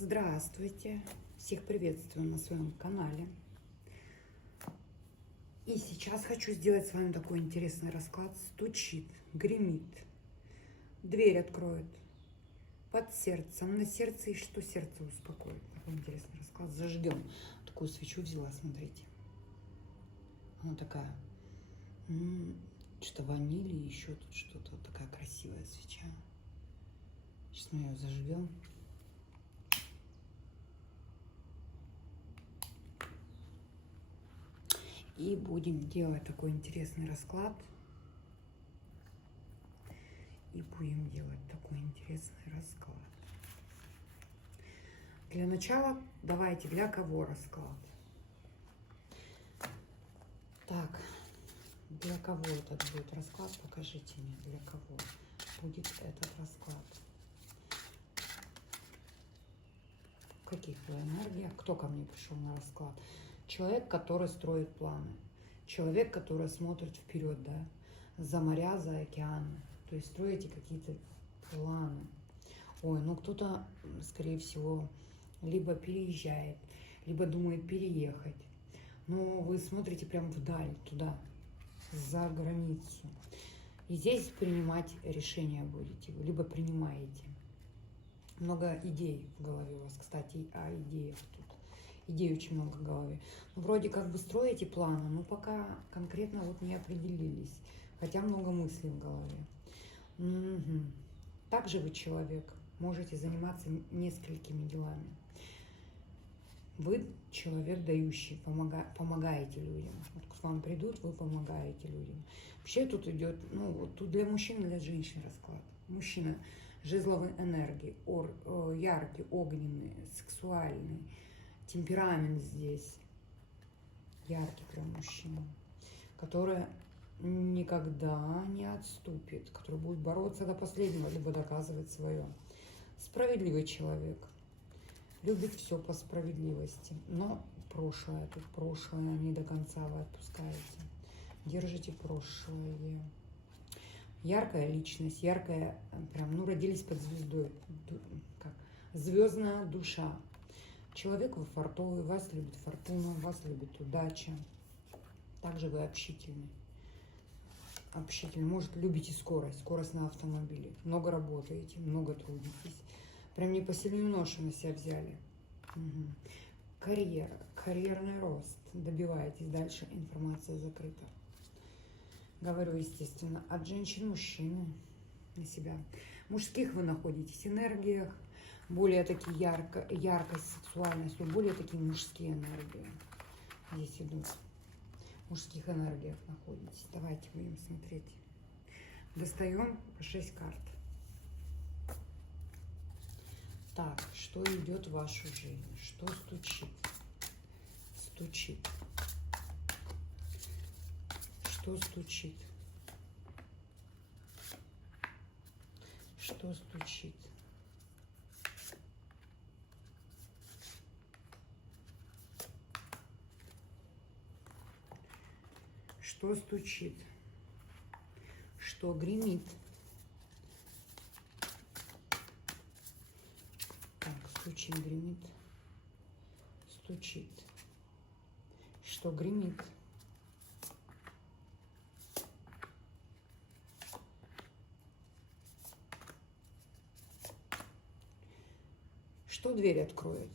Здравствуйте! Всех приветствую на своем канале. И сейчас хочу сделать с вами такой интересный расклад. Стучит, гремит, дверь откроет под сердцем, на сердце, и что сердце успокоит. Такой интересный расклад. Зажгем. Такую свечу взяла, смотрите. Она такая, что-то ванили, еще тут что-то. Вот такая красивая свеча. Сейчас мы ее зажгем. И будем делать такой интересный расклад. Для начала давайте, для кого расклад? Так, для кого этот будет расклад? Покажите мне, для кого будет этот расклад. В каких вы энергиях? Кто ко мне пришел на расклад? Человек, который строит планы. Человек, который смотрит вперед, да, за моря, за океаны. То есть строите какие-то планы. Ой, ну кто-то, скорее всего, либо переезжает, либо думает переехать. Но вы смотрите прям вдаль, туда, за границу. И здесь принимать решения будете, либо принимаете. Много идей в голове у вас, кстати, о идеях тут. Идей очень много в голове. Ну, вроде как бы строите планы, но пока конкретно вот не определились. Хотя много мыслей в голове. Также вы человек, можете заниматься несколькими делами. Вы человек дающий, помогаете людям. Вот к вам придут, вы помогаете людям. Вообще тут идет, ну вот тут для мужчин и для женщин расклад. Мужчина жезловой энергии, яркий, огненный, сексуальный, темперамент здесь. Яркий прям мужчина, который никогда не отступит, который будет бороться до последнего, либо доказывать свое. Справедливый человек. Любит все по справедливости. Но прошлое, тут прошлое не до конца вы отпускаете. Держите прошлое. Яркая личность, яркая, прям, ну, родились под звездой. Как? Звездная душа. Человек вы фартовый, вас любит фортуна, вас любит удача. Также вы общительный. Может, любите скорость на автомобиле. Много работаете, много трудитесь. Прям непосильную ношу на себя взяли. Карьера, карьерный рост. Добиваетесь, дальше информация закрыта. Говорю, естественно, от женщин, мужчины на себя. Мужских вы находитесь энергиях, более такие яркость, сексуальность, более такие мужские энергии. Здесь идут. В мужских энергиях находитесь. Давайте будем смотреть. Достаем 6 карт. Так, что идет в вашу жизнь? Что стучит? Стучит. Что стучит? Что стучит? Что стучит? Что гремит? Так, стучит, гремит. Стучит. Что гремит? Что дверь откроет?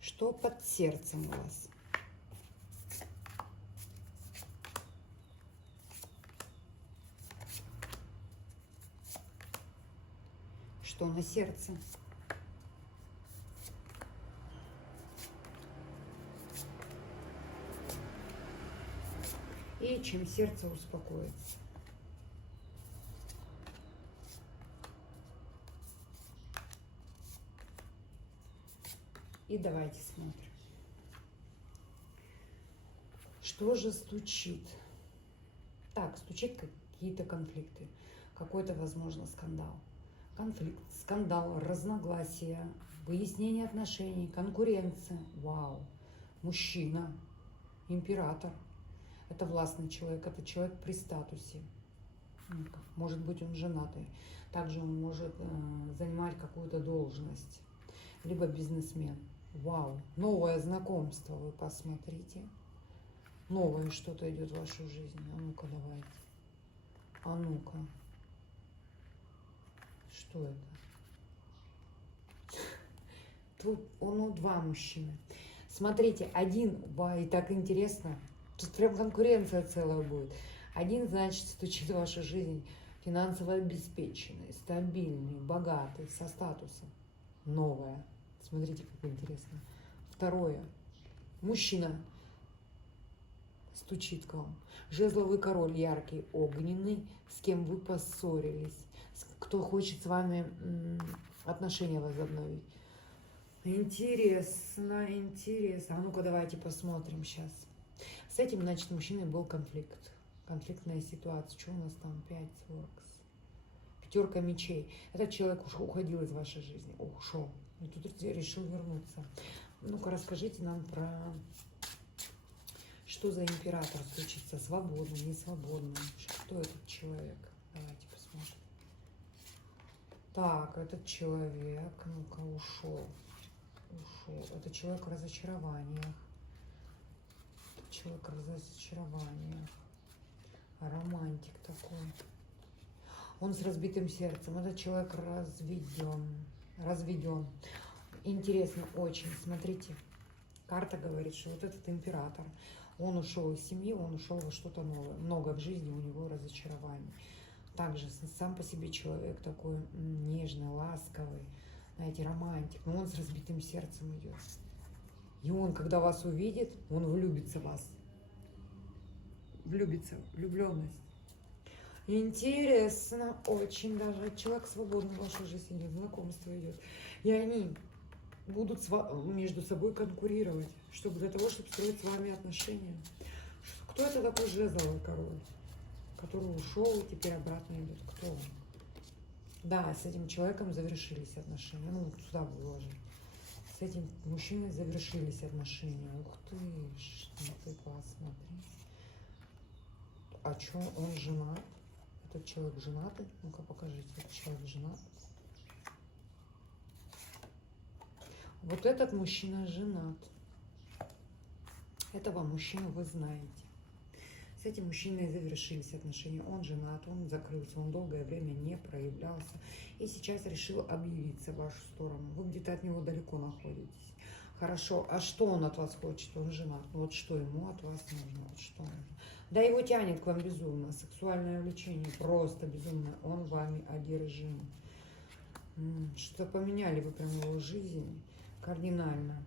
Что под сердцем у вас? Что на сердце? И чем сердце успокоится. И давайте смотрим. Что же стучит? Так, стучат какие-то конфликты. Какой-то, возможно, скандал. Конфликт, скандал, разногласия, выяснение отношений, конкуренция. Вау. Мужчина. Император. Это властный человек, это человек при статусе. Может быть, он женатый. Также он может занимать какую-то должность. Либо бизнесмен. Вау, новое знакомство, вы посмотрите. Новое что-то идет в вашу жизнь. А ну-ка, давайте. А ну-ка. Что это? Тут два мужчины. Смотрите, один, и так интересно, тут прям конкуренция целая будет. Один, значит, стучит в вашу жизнь, финансово обеспеченный, стабильный, богатый, со статусом. Новое. Смотрите, как интересно. Второе. Мужчина стучит к вам. Жезловый король, яркий, огненный, с кем вы поссорились, кто хочет с вами отношения возобновить. Интересно, интересно. А ну-ка, давайте посмотрим сейчас. С этим, значит, мужчиной был конфликт. Конфликтная ситуация. Что у нас там? 5 своркс. Пятерка мечей. Этот человек уходил из вашей жизни. Ушел. И тут решил вернуться. Ну-ка, расскажите нам про... Что за император стучится? Свободный, не свободный? Кто этот человек? Давайте посмотрим. Так, этот человек, ну-ка, ушел. Это человек в разочарованиях. Это человек в разочарованиях. Романтик такой. Он с разбитым сердцем. Этот человек разведен. Интересно очень. Смотрите. Карта говорит, что вот этот император, он ушел из семьи, он ушел во что-то новое. Много в жизни у него разочарований. Также сам по себе человек такой нежный, ласковый, знаете, романтик. Но он с разбитым сердцем идет. И он, когда вас увидит, он влюбится в вас. Влюбится, влюбленность. Интересно, очень даже. Человек свободный в вашей жизни идет, знакомство идет. И они будут между собой конкурировать, чтобы для того, чтобы строить с вами отношения. Кто это такой жезловый король, который ушел и теперь обратно идет? Кто он? Да, с этим человеком завершились отношения. Ну, сюда выложим. С этим мужчиной завершились отношения. Ух ты, ну ты посмотри. А что, он женат? Этот человек женатый? Ну-ка покажите, этот человек женат. Вот этот мужчина женат. Этого мужчину вы знаете. С этим мужчиной завершились отношения. Он женат, он закрылся, он долгое время не проявлялся. И сейчас решил объявиться в вашу сторону. Вы где-то от него далеко находитесь. Хорошо, а что он от вас хочет? Он женат. Ну вот что ему от вас нужно? Вот что нужно? Да его тянет к вам безумно. Сексуальное влечение просто безумное. Он вами одержим. Что-то поменяли вы прям его жизнь кардинально.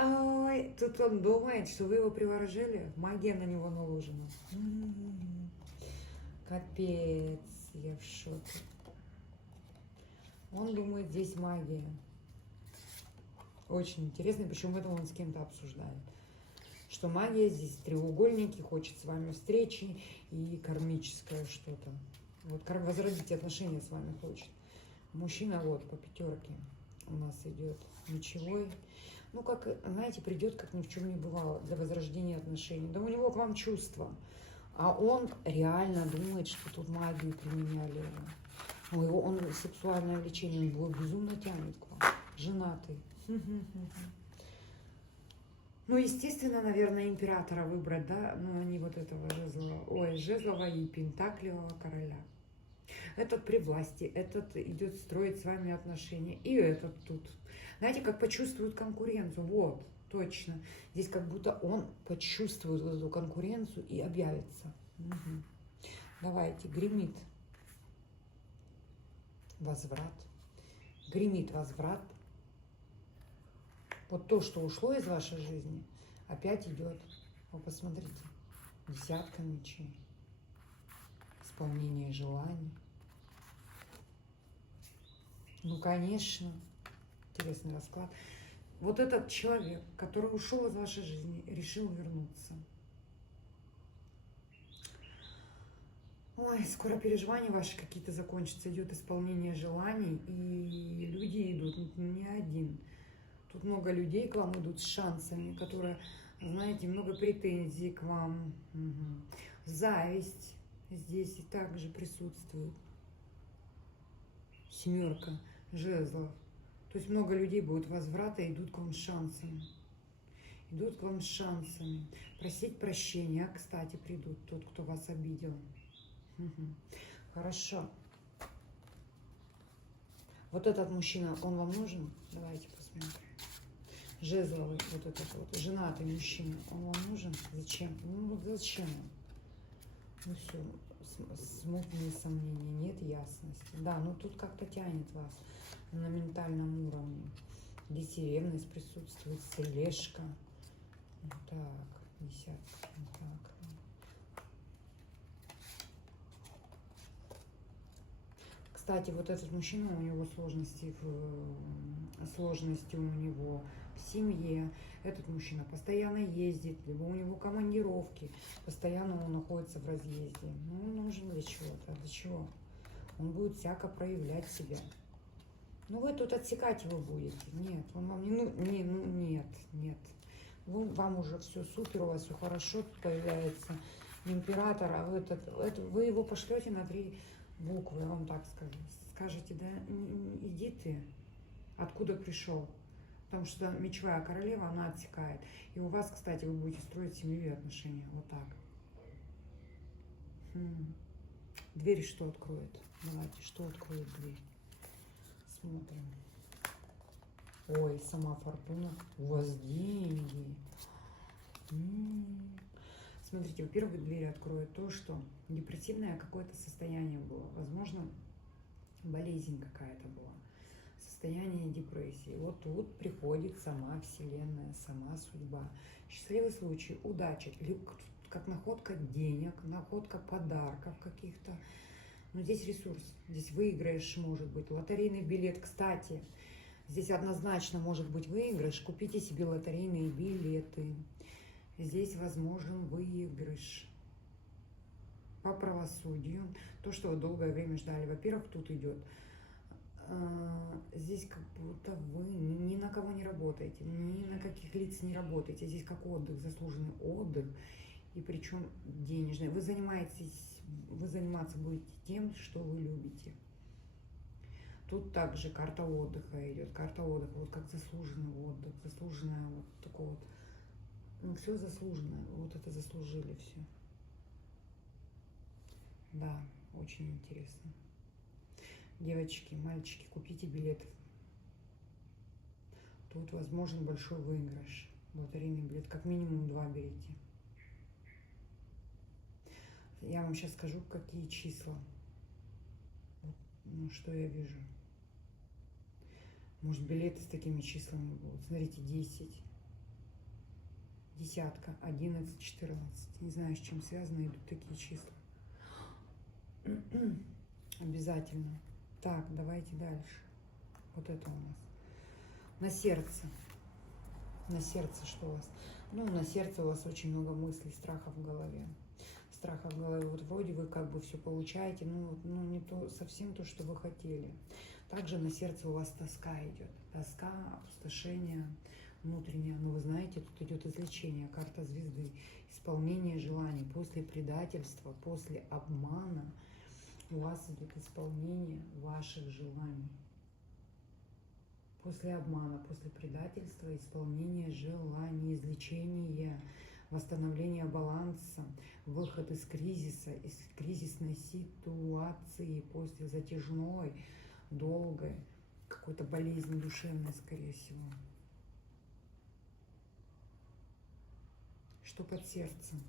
Ой, тут он думает, что вы его приворожили. Магия на него наложена. Капец, я в шоке. Он думает, здесь магия. Очень интересно, причем это он с кем-то обсуждает. Что магия здесь, треугольники, хочет с вами встречи и кармическое что-то. Вот возродить отношения с вами хочет. Мужчина вот по пятерке у нас идет мечевой. Ну, как, знаете, придет, как ни в чем не бывало, для возрождения отношений. Да у него к вам чувства. А он реально думает, что тут магию применяли. Он сексуальное влечение, он его безумно тянет к вам. Женатый. Ну, естественно, наверное, императора выбрать, да, но не вот этого жезлова и пентаклевого короля. Этот при власти, этот идет строить с вами отношения, и этот тут. Знаете, как почувствует конкуренцию, вот, точно. Здесь как будто он почувствует вот эту конкуренцию и объявится. Угу. Давайте, гремит возврат. Гремит возврат. Вот то, что ушло из вашей жизни, опять идет. Вы посмотрите, десятка мечей, исполнение желаний. Ну, конечно, интересный расклад. Вот этот человек, который ушел из вашей жизни, решил вернуться. Ой, скоро переживания ваши какие-то закончатся, идет исполнение желаний, и люди идут не один. Тут много людей к вам идут с шансами, которые, знаете, много претензий к вам. Угу. Зависть здесь и также присутствует. Семерка жезлов. То есть много людей будет возврата, идут к вам с шансами. Идут к вам с шансами. Просить прощения. Кстати, придут тот, кто вас обидел. Угу. Хорошо. Вот этот мужчина, он вам нужен? Давайте посмотрим. Жезловый, вот этот вот, женатый мужчина, он вам нужен? Зачем? Ну вот зачем? Ну все, смутные сомнения, нет ясности. Да, ну тут как-то тянет вас на ментальном уровне. Здесь и ревность присутствует, слежка. Так, десятки, так. Кстати, вот этот мужчина, у него сложности у него в семье. Этот мужчина постоянно ездит, либо у него командировки, постоянно он находится в разъезде. Ну, он нужен для чего-то. Для чего? Он будет всяко проявлять себя. Ну, вы тут отсекать его будете. Нет, он вам нет. Вам уже все супер, у вас все хорошо, тут появляется император, а вы его пошлете на 3 буквы, я вам так скажу. Скажете, да, иди ты, откуда пришел. Потому что мечевая королева, она отсекает. И у вас, кстати, вы будете строить семейные отношения. Вот так. Дверь что откроет? Давайте, что откроет дверь? Смотрим. Ой, сама фортуна. У вас деньги. Смотрите, во-первых, дверь откроет то, что депрессивное какое-то состояние было. Возможно, болезнь какая-то была. Состояние депрессии. Вот тут приходит сама Вселенная, сама судьба. Счастливый случай, удача. Как находка денег, находка подарков каких-то. Но здесь ресурс, здесь выигрыш может быть. Лотерейный билет, кстати. Здесь однозначно может быть выигрыш. Купите себе лотерейные билеты. Здесь возможен выигрыш по правосудию. То, что вы долгое время ждали. Во-первых, тут идет. Здесь как будто вы ни на кого не работаете, ни на каких лиц не работаете. Здесь как отдых, заслуженный отдых. И причем денежный. Вы заниматься будете тем, что вы любите. Тут также карта отдыха идет. Карта отдыха, вот как заслуженный отдых, заслуженное вот такое вот. Ну, все заслуженное, вот это заслужили все. Да, очень интересно. Девочки, мальчики, купите билеты. Тут возможен большой выигрыш. Лотерейный билет, как минимум 2 берите. Я вам сейчас скажу, какие числа. Ну, что я вижу. Может, билеты с такими числами будут. Смотрите, 10. Десятка, 11, 14. Не знаю, с чем связаны идут такие числа. Обязательно. Так, давайте дальше. Вот это у нас. На сердце. На сердце что у вас? Ну, на сердце у вас очень много мыслей, страхов в голове. Страха в голове. Вот вроде вы как бы все получаете, но не то, совсем то, что вы хотели. Также на сердце у вас тоска идет. Тоска, опустошение внутреннее. Но вы знаете, тут идет излечение. Карта звезды. Исполнение желаний. После предательства, после обмана у вас идет исполнение ваших желаний. После обмана, после предательства, исполнение желаний, излечение, восстановление баланса, выход из кризиса, из кризисной ситуации, после затяжной, долгой, какой-то болезни душевной, скорее всего. Что под сердцем?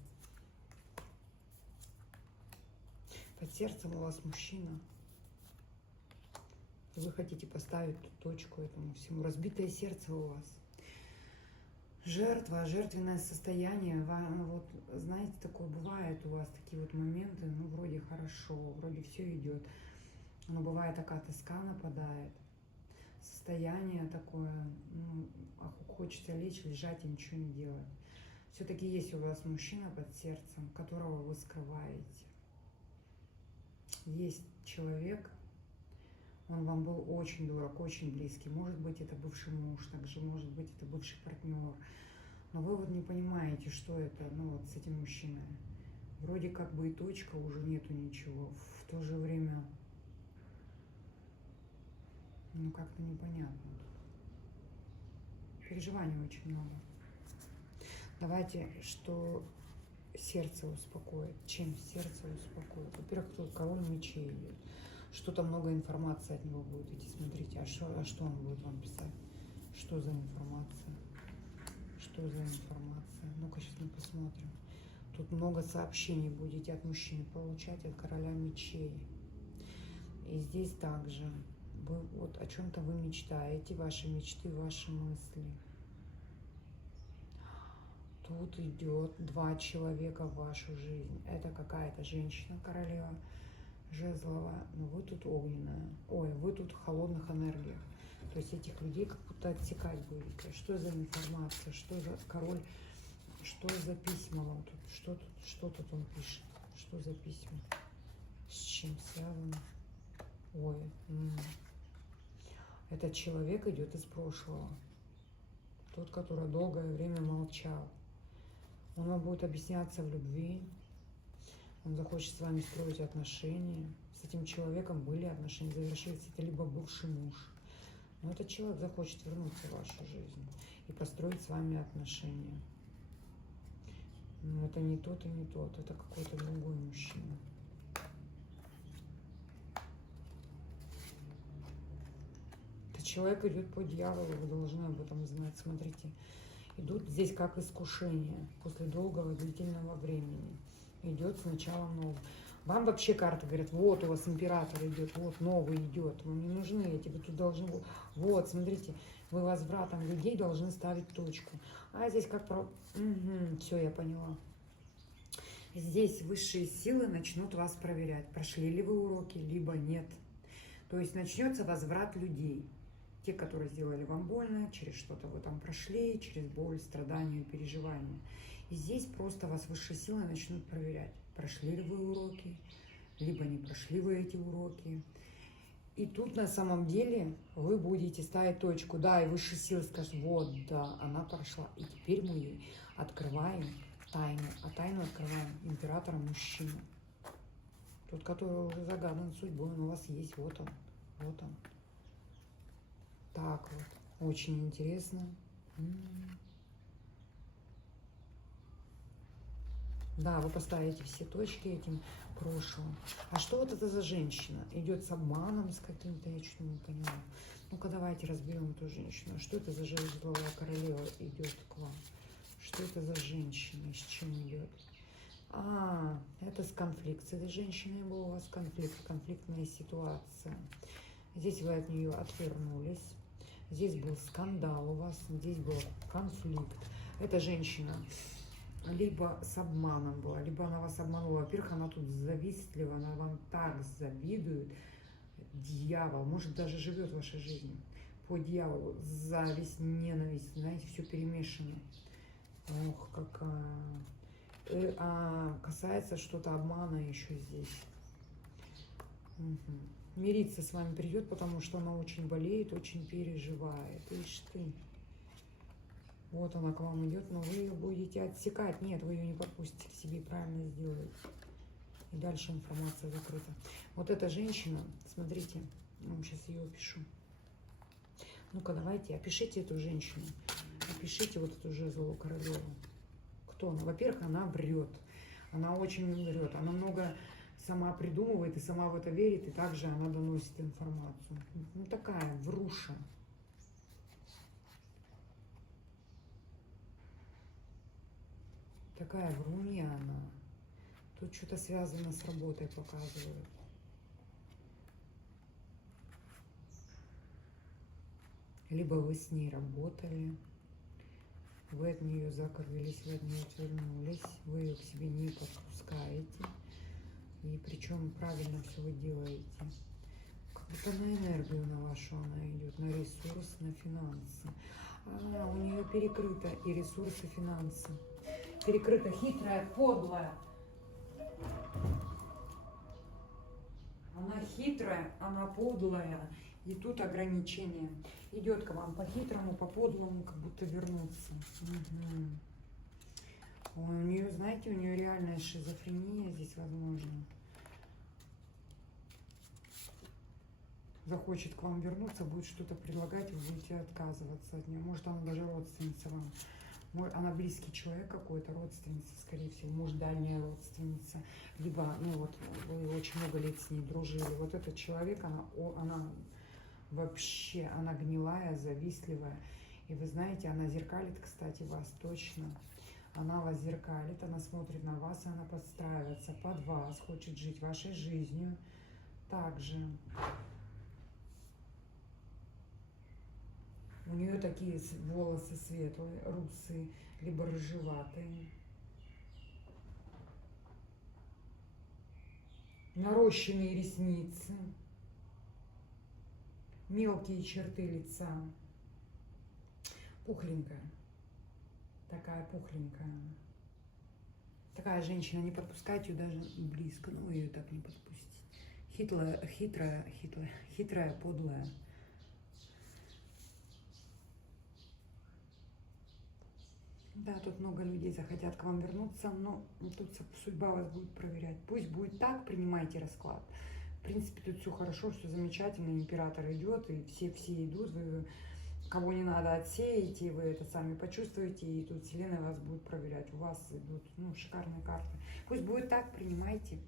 Под сердцем у вас мужчина. Вы хотите поставить точку этому всему. Разбитое сердце у вас. Жертва, жертвенное состояние. Вот, знаете, такое бывает у вас, такие вот моменты. Ну, вроде хорошо, вроде все идет. Но бывает такая тоска нападает. Состояние такое, ну, хочется лечь, лежать и ничего не делать. Все-таки есть у вас мужчина под сердцем, которого вы скрываете. Есть человек, Он вам был очень дорог, очень близкий. Может быть, это бывший муж, также может быть, это бывший партнер. Но вы вот не понимаете, что это, ну вот с этим мужчиной. Вроде как бы и точка, уже нету ничего. В то же время, ну как-то непонятно. Переживаний очень много. Давайте, что сердце успокоит. Чем сердце успокоит? Во-первых, тут король мечей идет. Что-то много информации от него будет идти. Смотрите, а что он будет вам писать? Что за информация? Что за информация? Ну-ка, сейчас мы посмотрим. Тут много сообщений будете от мужчины получать, от короля мечей. И здесь также вы вот о чем-то вы мечтаете, ваши мечты, ваши мысли. Тут идет два человека в вашу жизнь. Это какая-то женщина, королева жезлова, но вы тут огненная. Ой, вы тут в холодных энергиях. То есть этих людей как будто отсекать будете. Что за информация, что за король, что за письма вам тут, что тут он пишет, что за письма, с чем связано. Ой, этот человек идет из прошлого. Тот, который долгое время молчал. Он вам будет объясняться в любви. Он захочет с вами строить отношения. С этим человеком были отношения, завершились. Это либо бывший муж. Но этот человек захочет вернуться в вашу жизнь и построить с вами отношения. Но это не тот и не тот. Это какой-то другой мужчина. Этот человек идет по дьяволу, вы должны об этом знать. Смотрите. Идут здесь как искушение после долгого длительного времени. Идет сначала новый. Вам вообще карты говорят, вот у вас император идет, вот новый идет. Вам не нужны эти, вы тут должны... Вот, смотрите, вы возвратом людей должны ставить точку. А здесь как про... все, я поняла. Здесь высшие силы начнут вас проверять, прошли ли вы уроки, либо нет. То есть начнется возврат людей. Те, которые сделали вам больно, через что-то вы там прошли, через боль, страдания, переживания. И здесь просто вас высшие силы начнут проверять, прошли ли вы уроки, либо не прошли вы эти уроки. И тут на самом деле вы будете ставить точку, да, и высшие силы скажут, вот, да, она прошла. И теперь мы ей открываем тайну, а тайну открываем императора мужчину. Тот, который уже загадан судьбой, он у вас есть, вот он, вот он. Так вот, очень интересно. Да, вы поставите все точки этим прошлым. А что вот это за женщина? Идет с обманом, с каким-то, я что-то не понимаю. Ну-ка, давайте разберем эту женщину. Что это за жезловая королева идет к вам? Что это за женщина? С чем идет? А, это с конфликт. С этой женщиной был у вас конфликт, конфликтная ситуация. Здесь вы от нее отвернулись. Здесь был скандал у вас, здесь был конфликт. Эта женщина либо с обманом была, либо она вас обманула. Во-первых, она тут завистлива, она вам так завидует. Дьявол, может, даже живет в вашей жизни. По дьяволу. Зависть, ненависть, знаете, все перемешано. Ох, какая. Касается что-то обмана еще здесь. Угу. Мириться с вами придет, потому что она очень болеет, очень переживает. Ишь ты. Вот она к вам идет, но вы ее будете отсекать. Нет, вы ее не подпустите к себе, правильно сделаете. И дальше информация закрыта. Вот эта женщина, смотрите, я вам сейчас ее опишу. Ну-ка, давайте, опишите эту женщину. Опишите вот эту жезловую королеву. Кто она? Во-первых, она врет. Она очень врет. Она много сама придумывает и сама в это верит, и также она доносит информацию. Ну, такая вруша. Такая врунья она. Тут что-то связано с работой показывает. Либо вы с ней работали, вы от нее закрылись, вы от нее отвернулись, вы ее к себе не подпускаете. И причем правильно все вы делаете. Как будто на энергию на вашу она идет, на ресурс, на финансы. У нее перекрыто и ресурсы, и финансы. Перекрыто, хитрая, подлая. Она хитрая, она подлая. И тут ограничение. Идет к вам по-хитрому, по-подлому, как будто вернуться. Угу. Ой, у нее, знаете, у нее реальная шизофрения здесь возможно. Захочет к вам вернуться, будет что-то предлагать, вы будете отказываться от нее. Может, она даже родственница вам. Она близкий человек какой-то, родственница, скорее всего, может, дальняя родственница. Либо, ну вот, вы очень много лет с ней дружили. Вот этот человек, она вообще, она гнилая, завистливая. И вы знаете, она зеркалит, кстати, вас точно. Она вас зеркалит, она смотрит на вас, и она подстраивается под вас, хочет жить вашей жизнью. Также у нее такие волосы светлые, русые, либо рыжеватые. Нарощенные ресницы. Мелкие черты лица. Пухленькая. Такая пухленькая. Такая женщина, не подпускайте ее даже близко. Ну, ее так не подпустить. Хитрая, подлая. Да, тут много людей захотят к вам вернуться, но тут судьба вас будет проверять. Пусть будет так, принимайте расклад. В принципе, тут все хорошо, все замечательно, император идет, и все идут, вы кого не надо отсеете, и вы это сами почувствуете, и тут Вселенная вас будет проверять. У вас идут, ну, шикарные карты. Пусть будет так, принимайте.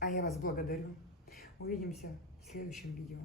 А я вас благодарю. Увидимся в следующем видео.